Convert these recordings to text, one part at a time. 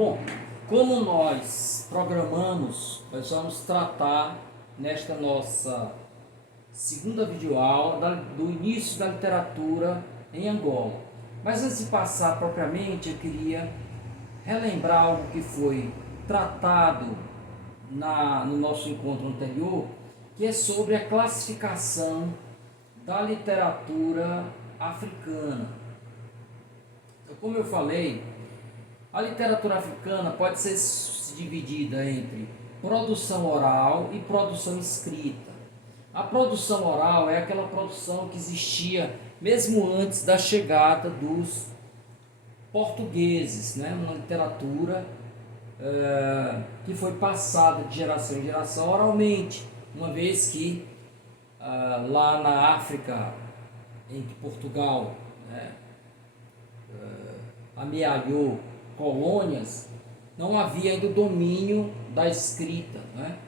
Bom, como nós programamos, nós vamos tratar nesta nossa segunda videoaula do início da literatura em Angola. Mas antes de passar propriamente, eu queria relembrar algo que foi tratado no nosso encontro anterior, que é sobre a classificação da literatura africana. Então, como eu falei, a literatura africana pode ser dividida entre produção oral e produção escrita. A produção oral é aquela produção que existia mesmo antes da chegada dos portugueses, né? Uma literatura que foi passada de geração em geração oralmente, uma vez que lá na África, em que Portugal, né, amealhou colônias, não havia ainda o domínio da escrita, né?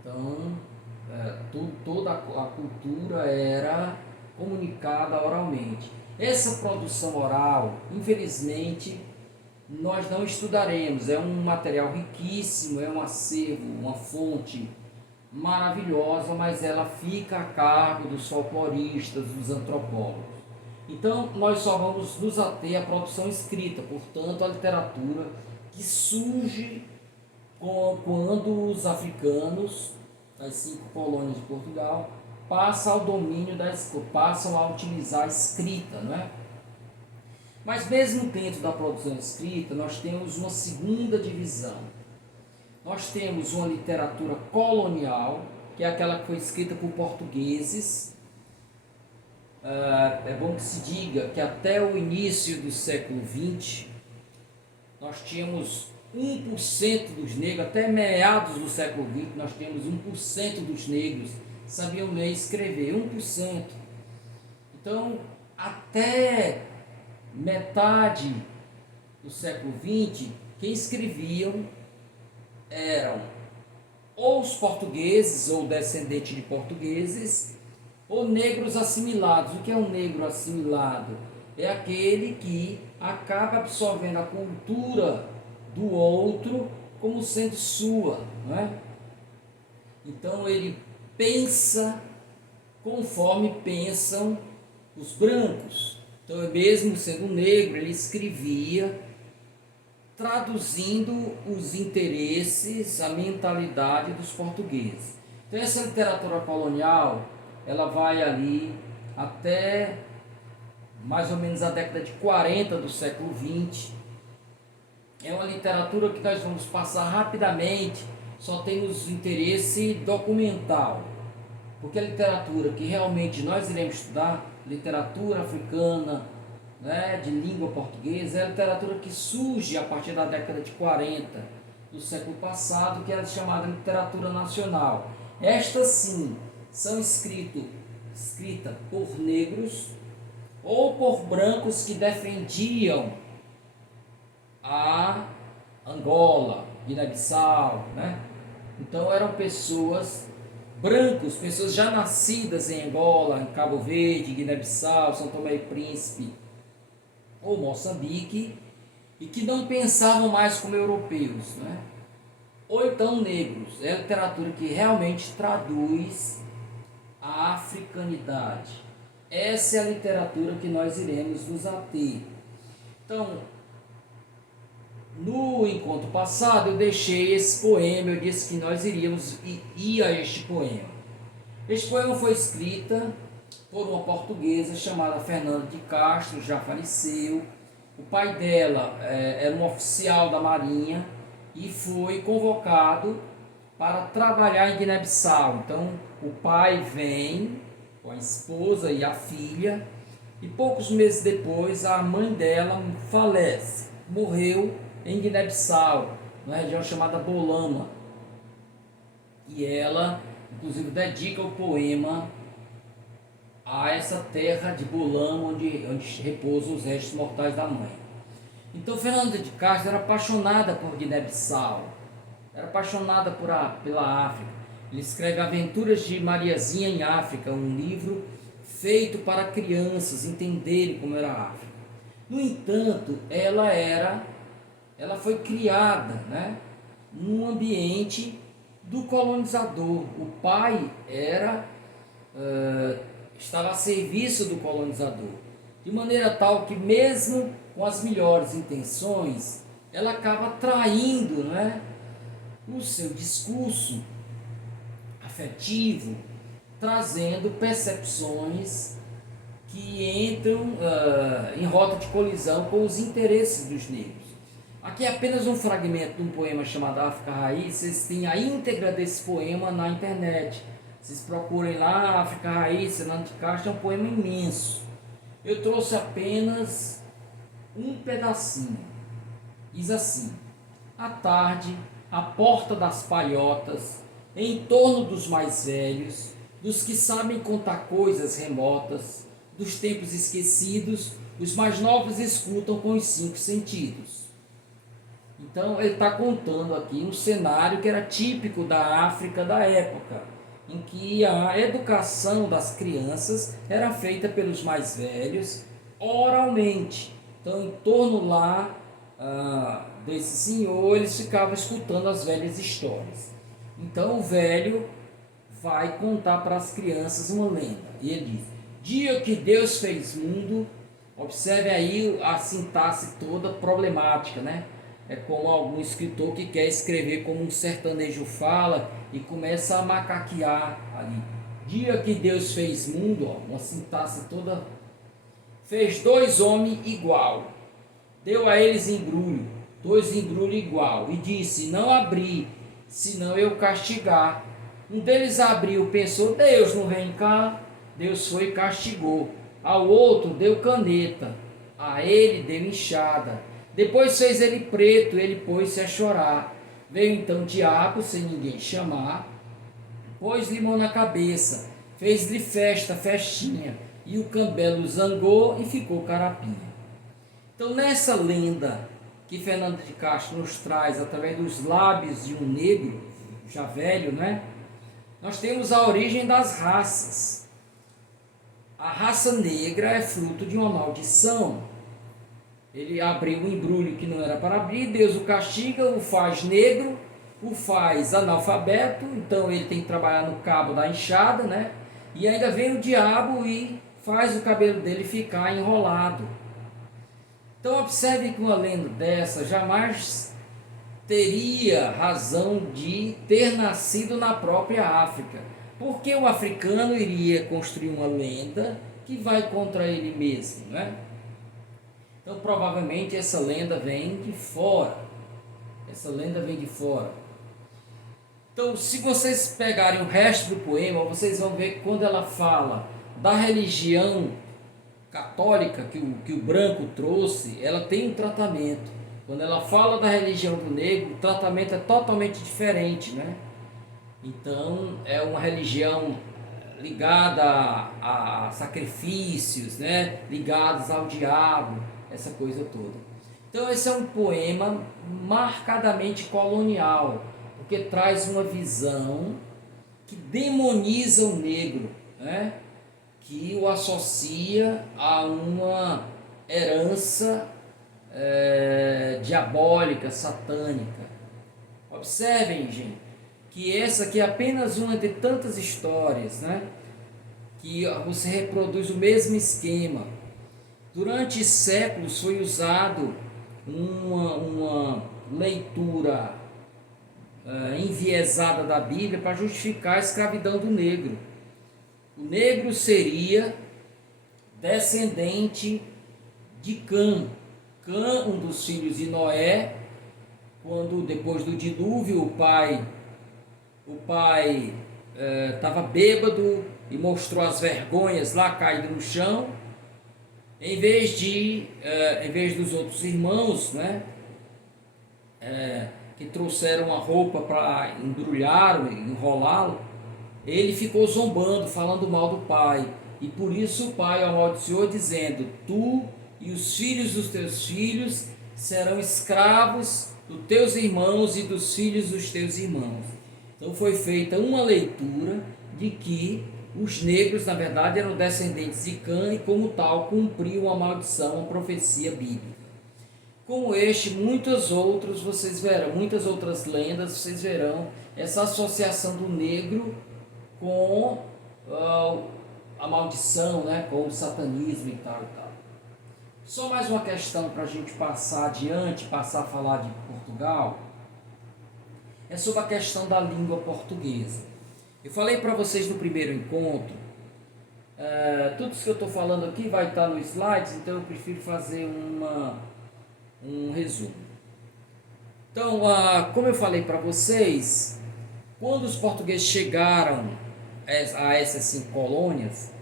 Então, toda a cultura era comunicada oralmente. Essa produção oral, infelizmente, nós não estudaremos. É um material riquíssimo, é um acervo, uma fonte maravilhosa, mas ela fica a cargo dos folcloristas, dos antropólogos. Então, nós só vamos nos ater à produção escrita, portanto, a literatura que surge quando os africanos, das 5 colônias de Portugal, passam a utilizar a escrita, não é? Mas mesmo dentro da produção escrita, nós temos uma segunda divisão. Nós temos uma literatura colonial, que é aquela que foi escrita por portugueses. É bom que se diga que até o início do século XX, nós tínhamos 1% dos negros, até meados do século XX, nós tínhamos 1% dos negros que sabiam ler e escrever, 1%. Então, até metade do século XX, quem escreviam eram ou os portugueses, ou descendentes de portugueses, ou negros assimilados. O que é um negro assimilado? É aquele que acaba absorvendo a cultura do outro como sendo sua, não é? Então ele pensa conforme pensam os brancos. Então, mesmo sendo negro, ele escrevia traduzindo os interesses, a mentalidade dos portugueses. Então, essa literatura colonial, ela vai ali até mais ou menos a década de 40 do século XX. É uma literatura que nós vamos passar rapidamente, só temos interesse documental, porque a literatura que realmente nós iremos estudar, literatura africana, né, de língua portuguesa, é a literatura que surge a partir da década de 40 do século passado, que era chamada literatura nacional. Estas sim são escritas por negros ou por brancos que defendiam a Angola, Guiné-Bissau, né? Então eram pessoas brancos, pessoas já nascidas em Angola, em Cabo Verde, Guiné-Bissau, São Tomé e Príncipe ou Moçambique, e que não pensavam mais como europeus, né? Ou então negros. É a literatura que realmente traduz a africanidade. Essa é a literatura que nós iremos nos ater. Então, no encontro passado eu deixei esse poema, eu disse que nós iríamos ir a este poema. Este poema foi escrita por uma portuguesa chamada Fernanda de Castro, já faleceu. O pai dela era um oficial da Marinha e foi convocado para trabalhar em Guiné-Bissau. Então, o pai vem com a esposa e a filha, e poucos meses depois a mãe dela falece, morreu em Guiné-Bissau, na região chamada Bolama. E ela, inclusive, dedica o poema a essa terra de Bolama, onde repousam os restos mortais da mãe. Então, Fernanda de Castro era apaixonada por Guiné-Bissau, era apaixonada pela África. Ele escreve Aventuras de Mariazinha em África, um livro feito para crianças entenderem como era a África. No entanto, ela era ela foi criada, né, num ambiente do colonizador. O pai estava a serviço do colonizador, de maneira tal que mesmo com as melhores intenções, ela acaba traindo, né, o seu discurso afetivo, trazendo percepções que entram em rota de colisão com os interesses dos negros. Aqui é apenas um fragmento de um poema chamado África Raiz. Vocês têm a íntegra desse poema na internet. Vocês procurem lá, África Raiz, Fernando de Castro, é um poema imenso. Eu trouxe apenas um pedacinho. Diz assim: à tarde, à porta das palhotas, em torno dos mais velhos, dos que sabem contar coisas remotas, dos tempos esquecidos, os mais novos escutam com os 5 sentidos. Então ele está contando aqui um cenário que era típico da África da época, em que a educação das crianças era feita pelos mais velhos oralmente. Então, em torno lá desse senhor, eles ficavam escutando as velhas histórias. Então o velho vai contar para as crianças uma lenda. E ele diz: dia que Deus fez mundo. Observe aí a sintaxe toda problemática, né? É como algum escritor que quer escrever como um sertanejo fala e começa a macaquear ali. Dia que Deus fez mundo, ó, uma sintaxe toda. Fez 2 homens igual, deu a eles embrulho, 2 embrulho igual, e disse: não abri, senão eu castigar. Um deles abriu, pensou: Deus não vem cá. Deus foi e castigou. Ao outro deu caneta, a ele deu enxada. Depois fez ele preto, ele pôs-se a chorar. Veio então o diabo, sem ninguém chamar, pôs-lhe mão na cabeça, fez-lhe festa, festinha, e o cambelo zangou e ficou carapinha. Então, nessa lenda que Fernando de Castro nos traz através dos lábios de um negro, já velho, né? Nós temos a origem das raças. A raça negra é fruto de uma maldição. Ele abriu um embrulho que não era para abrir, Deus o castiga, o faz negro, o faz analfabeto, então ele tem que trabalhar no cabo da enxada, né? E ainda vem o diabo e faz o cabelo dele ficar enrolado. Então observe que uma lenda dessa jamais teria razão de ter nascido na própria África. Porque o africano iria construir uma lenda que vai contra ele mesmo, né? Então provavelmente essa lenda vem de fora. Essa lenda vem de fora. Então, se vocês pegarem o resto do poema, vocês vão ver que quando ela fala da religião católica que o branco trouxe, ela tem um tratamento. Quando ela fala da religião do negro, o tratamento é totalmente diferente, né? Então, é uma religião ligada a sacrifícios, né? Ligados ao diabo, essa coisa toda. Então, esse é um poema marcadamente colonial, porque traz uma visão que demoniza o negro, né? Que o associa a uma herança diabólica, satânica. Observem, gente, que essa aqui é apenas uma de tantas histórias, né? Que você reproduz o mesmo esquema. Durante séculos foi usado uma leitura enviesada da Bíblia para justificar a escravidão do negro. O negro seria descendente de Cã. Cã, um dos filhos de Noé, quando depois do dilúvio o pai estava bêbado e mostrou as vergonhas lá caído no chão. Em vez dos outros irmãos, né, que trouxeram uma roupa para embrulhá-lo, enrolá-lo, ele ficou zombando, falando mal do pai. E por isso o pai o amaldiçoou, dizendo: tu e os filhos dos teus filhos serão escravos dos teus irmãos e dos filhos dos teus irmãos. Então foi feita uma leitura de que os negros, na verdade, eram descendentes de Cã e, como tal, cumpriam a maldição, a profecia bíblica. Como este, muitos outros vocês verão, muitas outras lendas vocês verão essa associação do negro com a maldição, né, com o satanismo e tal e tal. Só mais uma questão para a gente passar adiante, passar a falar de Portugal, é sobre a questão da língua portuguesa. Eu falei para vocês no primeiro encontro, tudo isso que eu estou falando aqui vai estar no slides, então eu prefiro fazer um resumo. Então, como eu falei para vocês, quando os portugueses chegaram a essas 5 colônias,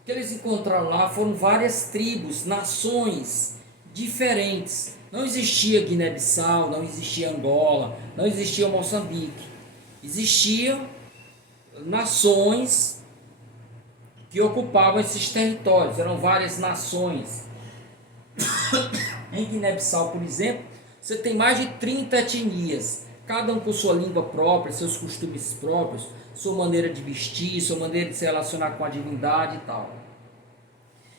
o que eles encontraram lá foram várias tribos, nações diferentes. Não existia Guiné-Bissau, não existia Angola, não existia Moçambique. Existiam nações que ocupavam esses territórios, eram várias nações. Em Guiné-Bissau, por exemplo, você tem mais de 30 etnias, cada um com sua língua própria, seus costumes próprios, sua maneira de vestir, sua maneira de se relacionar com a divindade e tal.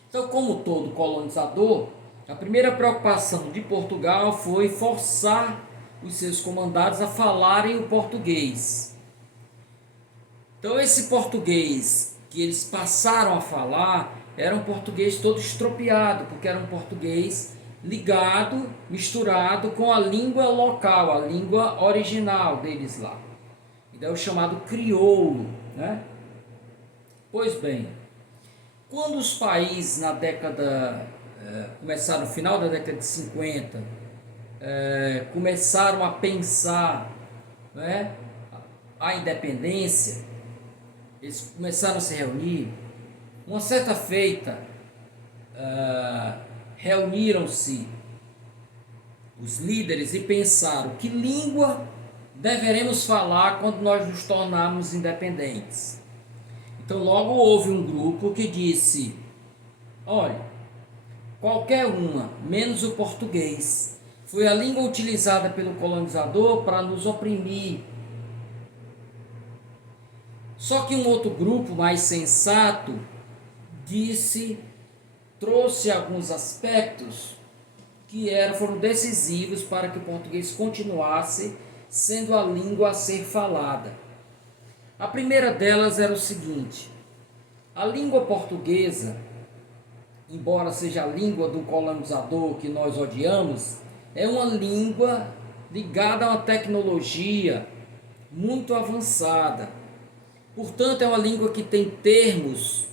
Então, como todo colonizador, a primeira preocupação de Portugal foi forçar os seus comandados a falarem o português. Então, esse português que eles passaram a falar era um português todo estropiado, porque era um português ligado, misturado com a língua local, a língua original deles lá. Então é o chamado crioulo, né? Pois bem, quando os países na década, começaram no final da década de 50, começaram a pensar, né, a independência, eles começaram a se reunir. Uma certa feita, reuniram-se os líderes e pensaram: que língua deveremos falar quando nós nos tornarmos independentes? Então logo houve um grupo que disse: olha, qualquer uma, menos o português. Foi a língua utilizada pelo colonizador para nos oprimir. Só que um outro grupo mais sensato trouxe alguns aspectos que foram decisivos para que o português continuasse sendo a língua a ser falada. A primeira delas era o seguinte: a língua portuguesa, embora seja a língua do colonizador que nós odiamos, é uma língua ligada a uma tecnologia muito avançada. Portanto, é uma língua que tem termos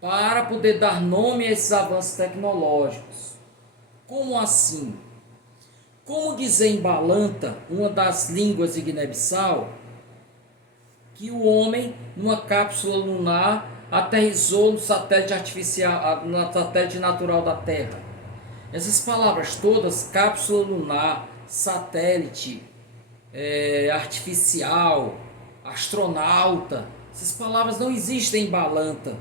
para poder dar nome a esses avanços tecnológicos. Como assim? Como dizer em Balanta, uma das línguas de Guiné-Bissau, que o homem, numa cápsula lunar, aterrissou no satélite artificial, no satélite natural da Terra. Essas palavras todas, cápsula lunar, satélite, artificial, astronauta, essas palavras não existem em Balanta.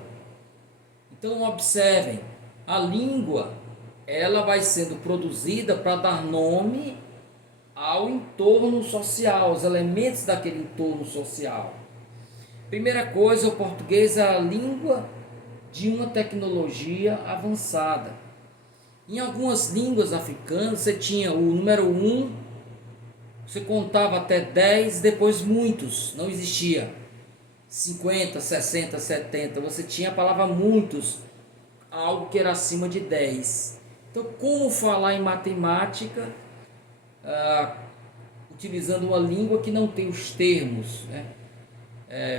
Então observem, a língua, ela vai sendo produzida para dar nome ao entorno social, aos elementos daquele entorno social. Primeira coisa, o português é a língua de uma tecnologia avançada. Em algumas línguas africanas, você tinha o número 1, você contava até 10, depois muitos, não existia 50, 60, 70, você tinha a palavra muitos, algo que era acima de 10. Então, como falar em matemática, utilizando uma língua que não tem os termos, né?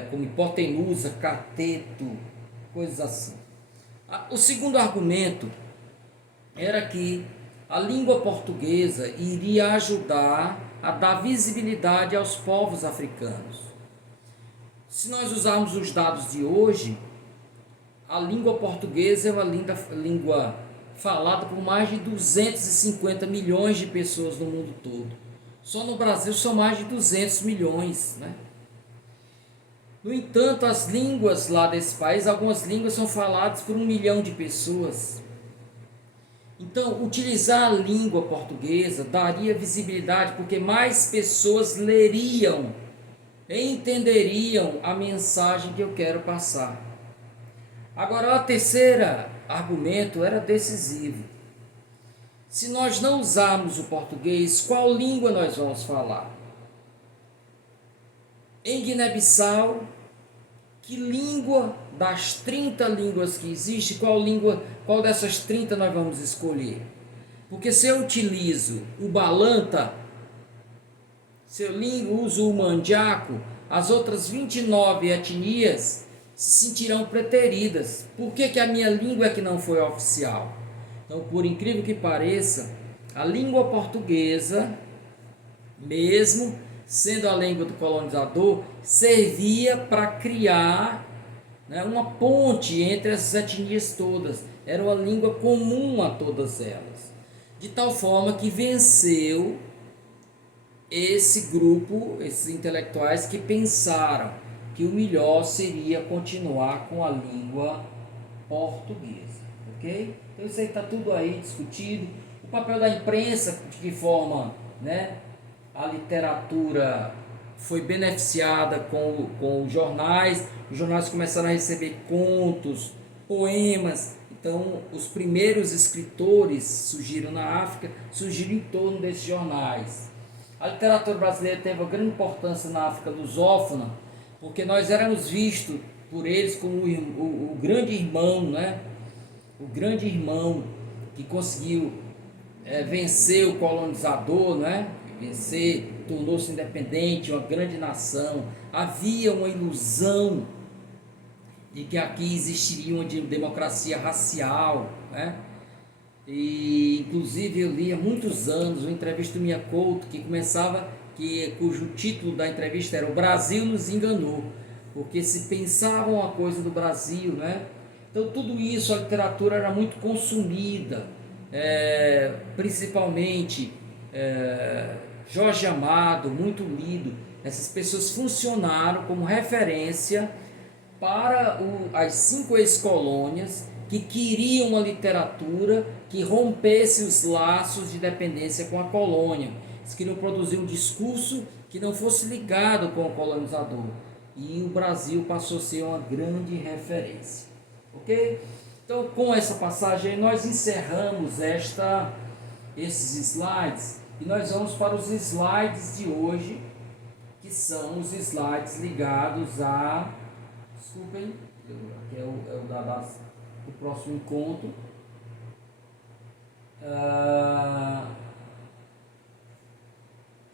Como hipotenusa, cateto, coisas assim. O segundo argumento era que a língua portuguesa iria ajudar a dar visibilidade aos povos africanos. Se nós usarmos os dados de hoje, a língua portuguesa é uma língua falada por mais de 250 milhões de pessoas no mundo todo. Só no Brasil são mais de 200 milhões, né? No entanto, as línguas lá desse país, algumas línguas são faladas por 1 milhão de pessoas. Então, utilizar a língua portuguesa daria visibilidade, porque mais pessoas leriam e entenderiam a mensagem que eu quero passar. Agora, o terceiro argumento era decisivo. Se nós não usarmos o português, qual língua nós vamos falar? Em Guiné-Bissau, que língua das 30 línguas que existem, qual dessas 30 nós vamos escolher? Porque se eu utilizo o balanta, se eu uso o mandiaco, as outras 29 etnias se sentirão preteridas. Por que a minha língua é que não foi oficial? Então, por incrível que pareça, a língua portuguesa, mesmo sendo a língua do colonizador, servia para criar, né, uma ponte entre essas etnias todas. Era uma língua comum a todas elas. De tal forma que venceu esse grupo, esses intelectuais que pensaram que o melhor seria continuar com a língua portuguesa, ok? Então isso aí está tudo aí discutido. O papel da imprensa, de que forma, né, a literatura foi beneficiada com os jornais começaram a receber contos, poemas. Então os primeiros escritores surgiram na África, surgiram em torno desses jornais. A literatura brasileira teve uma grande importância na África lusófona, porque nós éramos vistos por eles como o grande irmão, né? O grande irmão que conseguiu vencer o colonizador, né? Vencer, tornou-se independente, uma grande nação. Havia uma ilusão de que aqui existiria uma democracia racial, né? E inclusive eu li há muitos anos uma entrevista do Mia Couto cujo título da entrevista era "O Brasil nos enganou", porque se pensava uma coisa do Brasil, né? Então tudo isso, a literatura era muito consumida, principalmente Jorge Amado, muito lido. Essas pessoas funcionaram como referência para as 5 ex-colônias que queriam uma literatura que rompesse os laços de dependência com a colônia. Eles queriam produzir um discurso que não fosse ligado com o colonizador. E o Brasil passou a ser uma grande referência. Ok? Então, com essa passagem, nós encerramos esses slides e nós vamos para os slides de hoje, que são os slides ligados a... Desculpem, que é o do próximo encontro.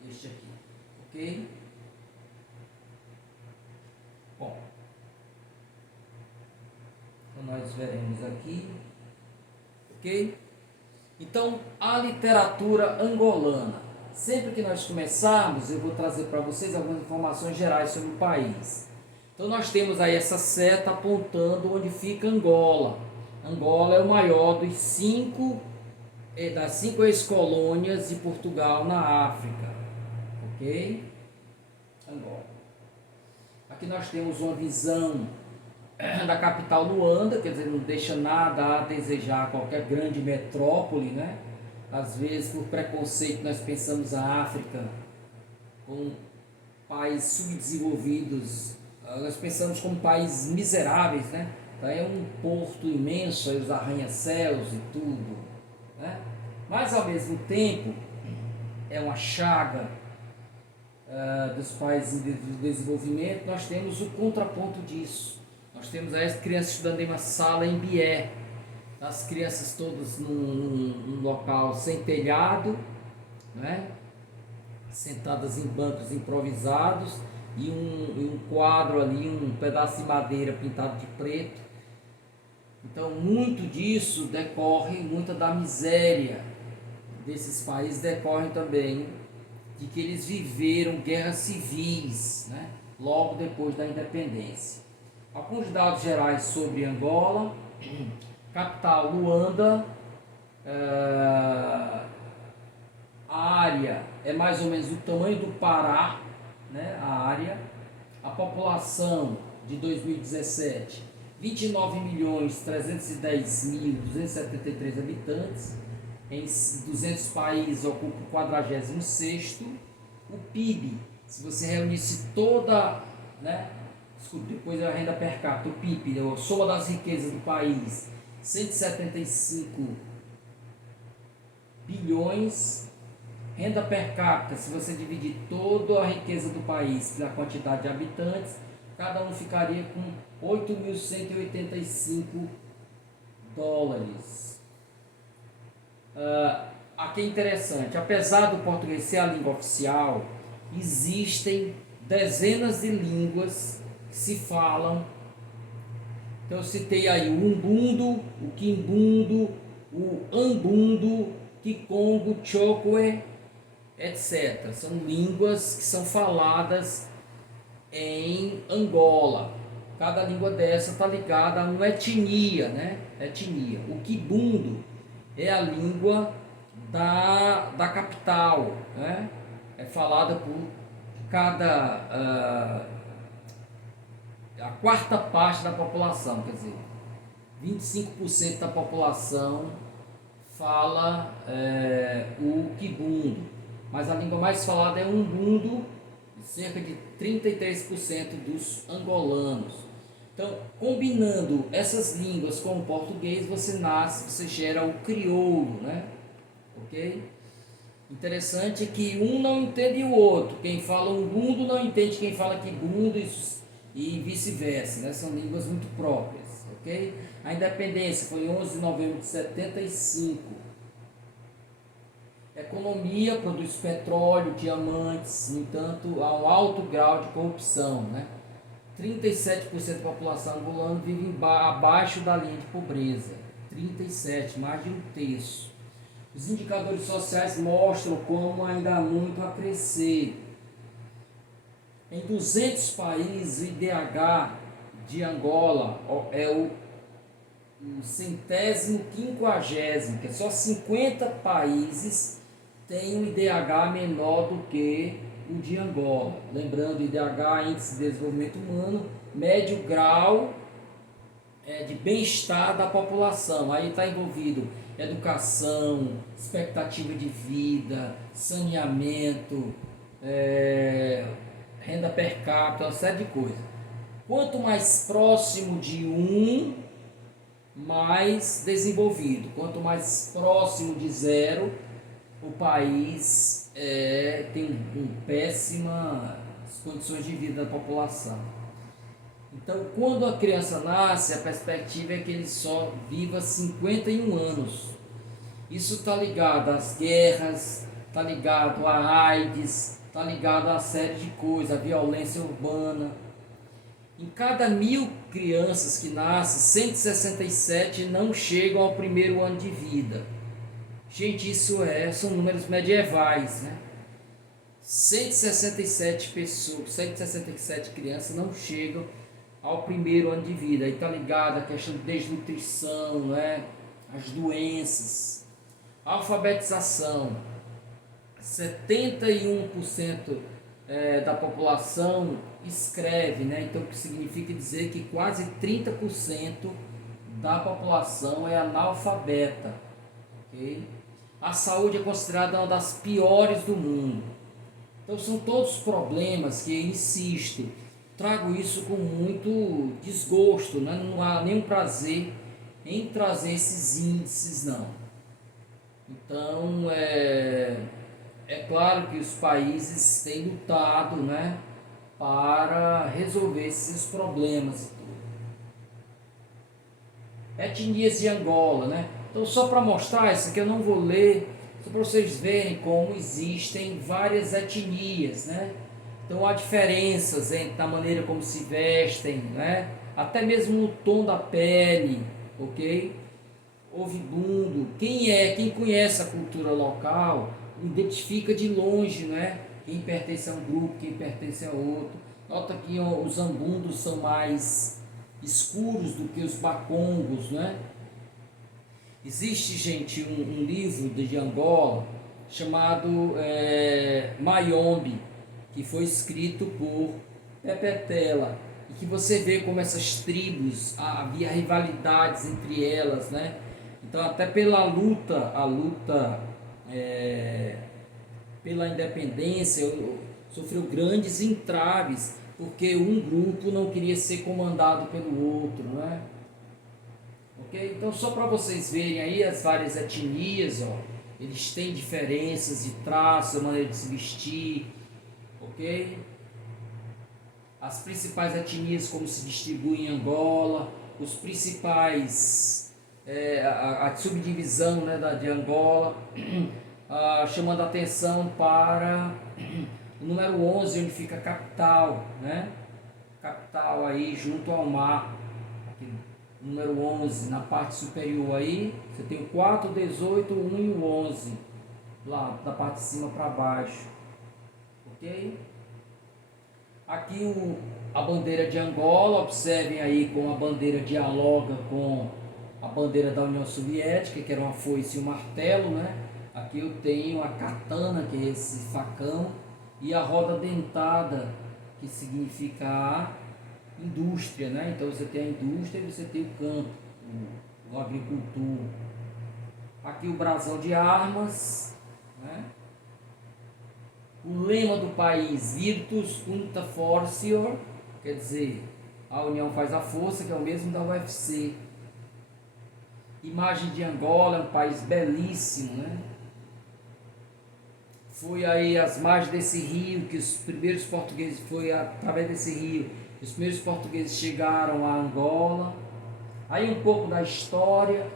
Este aqui, ok? Bom, então nós veremos aqui, ok? Então, a literatura angolana. Sempre que nós começarmos, eu vou trazer para vocês algumas informações gerais sobre o país. Então nós temos aí essa seta apontando onde fica Angola. Angola é o maior das 5 ex-colônias de Portugal na África. Ok? Angola. Aqui nós temos uma visão da capital Luanda, quer dizer, não deixa nada a desejar qualquer grande metrópole, né? Às vezes, por preconceito, nós pensamos a África com países subdesenvolvidos, nós pensamos como países miseráveis, né? É um porto imenso, aí os arranha-céus e tudo, né? Mas ao mesmo tempo é uma chaga dos países em desenvolvimento. Nós temos o contraponto disso. Nós temos aí as crianças estudando em uma sala em Bié, as crianças todas num local sem telhado, né? Sentadas em bancos improvisados, e um quadro ali, um pedaço de madeira pintado de preto. Então muito disso decorre, muita da miséria desses países decorre também de que eles viveram guerras civis, né, logo depois da independência. Alguns dados gerais sobre Angola: capital Luanda, a área é mais ou menos do tamanho do Pará, né, a área. A população de 2017, 29.310.273 habitantes, em 200 países ocupa o 46º. O PIB, se você reunisse toda, né, depois a renda per capita, o PIB, a soma das riquezas do país, 175 bilhões. Renda per capita, se você dividir toda a riqueza do país pela quantidade de habitantes, cada um ficaria com 8.185 dólares. Aqui é interessante, apesar do português ser a língua oficial, existem dezenas de línguas que se falam. Então eu citei aí o Umbundo, o Quimbundo, o Ambundo, Kikongo, Chokwe, etc. São línguas que são faladas em Angola. Cada língua dessa está ligada a uma etnia, né? Etnia. O Kibundo é a língua da capital, né? É falada por a quarta parte da população, quer dizer, 25% da população fala o Kibundo, mas a língua mais falada é o Umbundo, cerca de 33% dos angolanos. Então, combinando essas línguas com o português, você gera o crioulo, né? Ok? Interessante que um não entende o outro. Quem fala Umbundo não entende quem fala Kibundo e vice-versa, né? São línguas muito próprias, ok? A independência foi 11 de novembro de 75. Economia produz petróleo, diamantes, no entanto, há um alto grau de corrupção, né? 37% da população angolana vive abaixo da linha de pobreza. 37%, mais de um terço. Os indicadores sociais mostram como ainda há muito a crescer. Em 200 países, o IDH de Angola é o centésimo quinquagésimo, que é só 50 países têm um IDH menor do que o de Angola. Lembrando, IDH, Índice de Desenvolvimento Humano, médio grau de bem-estar da população. Aí está envolvido educação, expectativa de vida, saneamento, renda per capita, uma série de coisas. Quanto mais próximo de mais desenvolvido. Quanto mais próximo de zero, o país tem péssimas condições de vida da população. Então, quando a criança nasce, a perspectiva é que ele só viva 51 anos. Isso está ligado às guerras, está ligado à AIDS, está ligado a uma série de coisas, a violência urbana. Em cada 1.000 crianças que nascem, 167 não chegam ao primeiro ano de vida. Gente, são números medievais, né? 167 pessoas, 167 crianças não chegam ao primeiro ano de vida. Aí está ligado a questão de desnutrição, né? As doenças, alfabetização. 71% da população escreve, né? Então, o que significa dizer que quase 30% da população é analfabeta, ok? A saúde é considerada uma das piores do mundo. Então, são todos problemas que, insisto, trago isso com muito desgosto, né? Não há nenhum prazer em trazer esses índices, não. Então, é claro que os países têm lutado, né, para resolver esses problemas e tudo. Etnias de Angola, né? Então, só para mostrar, isso aqui eu não vou ler, só para vocês verem como existem várias etnias, né? Então, há diferenças na maneira como se vestem, né? Até mesmo no tom da pele, ok? Ovibundo, quem conhece a cultura local, identifica de longe, né? Quem pertence a um grupo, quem pertence a outro. Nota que os ambundos são mais escuros do que os bacongos, né? Existe, gente, um livro de Angola chamado Mayombe, que foi escrito por Pepetela, e que você vê como essas tribos, havia rivalidades entre elas, né? Então, até pela luta pela independência, sofreu grandes entraves, porque um grupo não queria ser comandado pelo outro, né? Ok? Então, só para vocês verem aí as várias etnias, ó. eles têm diferenças de traços, a maneira de se vestir, ok? As principais etnias como se distribuem em Angola, os principais, a subdivisão, né, de Angola, chamando a atenção para o número 11, onde fica a capital, né? Capital aí junto ao mar, aqui, número 11, na parte superior aí, você tem o 4, o 18, o 1 e o 11, lá da parte de cima para baixo, ok? Aqui a bandeira de Angola, observem aí como a bandeira dialoga com a bandeira da União Soviética, que era uma foice e um martelo, né? Aqui eu tenho a katana, que é esse facão, e a roda dentada, que significa a indústria, né? Então você tem a indústria e você tem o campo, a agricultura. Aqui o brasão de armas, né? O lema do país, Virtus Unta Fortior, quer dizer, a união faz a força, que é o mesmo da UFC. Imagem de Angola, é um país belíssimo, né? Foi aí às margens desse rio que os primeiros portugueses, foi através desse rio, os primeiros portugueses chegaram a Angola. Aí um pouco da história.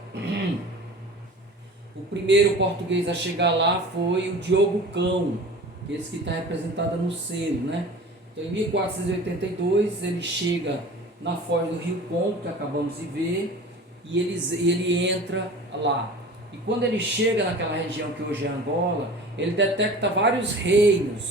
O primeiro português a chegar lá foi o Diogo Cão, esse que está representado no selo, né? Então, em 1482, ele chega na foz do Rio Congo, que acabamos de ver, e ele entra lá. E quando ele chega naquela região que hoje é Angola, ele detecta vários reinos,